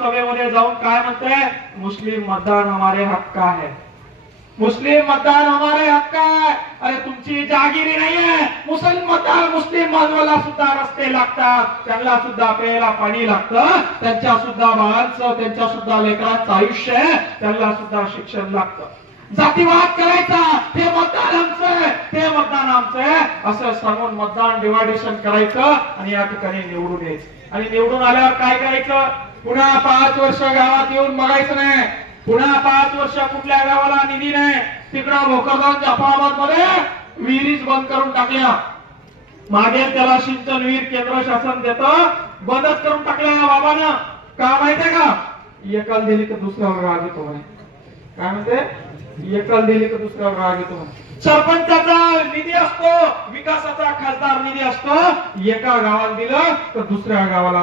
सभेमध्ये जाऊन काय म्हणते मुस्लिम मतदान हमारे हक्क है मुस्लिम मतदान हमारे हक्क अरे तुमची जागिरी नाहीये. मुसलमान मुस्लिम मानवाला सुद्धा रस्ते लागतात. त्यांना सुद्धा प्यायला पाणी लागतं. त्यांच्या सुद्धा बाळांचं त्यांच्या सुद्धा लेकरांचं आयुष्य आहे. त्यांना सुद्धा शिक्षण लागतं. जातीवाद करायचा. हे मतदान आमचं आहे, ते मतदान आमचं आहे. असं सांगून मतदान डिवायडेशन करायचं आणि या ठिकाणी निवडून यायचं. आणि निवडून आल्यावर काय करायचं? पुन्हा पाच वर्ष गावात येऊन बघायचं नाही. पुन्हा पाच वर्ष कुठल्या गावाला निधी नाही तिकडं भोकरदान जाफराबादमध्ये विहिरीच बंद करून टाकल्या. मागे त्याला सिंचन विहीर केंद्र शासन देत बंदच करून टाकल्या या बाबानं. का माहितीये का? एकाला दिली तर दुसऱ्यावर राग येतो म्हणे. काय म्हणते? एकाला दिली तर दुसऱ्यावर राग येतो म्हणे. सरपंचाचा निधी असतो विकासाचा खासदार निधी असतो. एका गावाला दिलं तर दुसऱ्या गावाला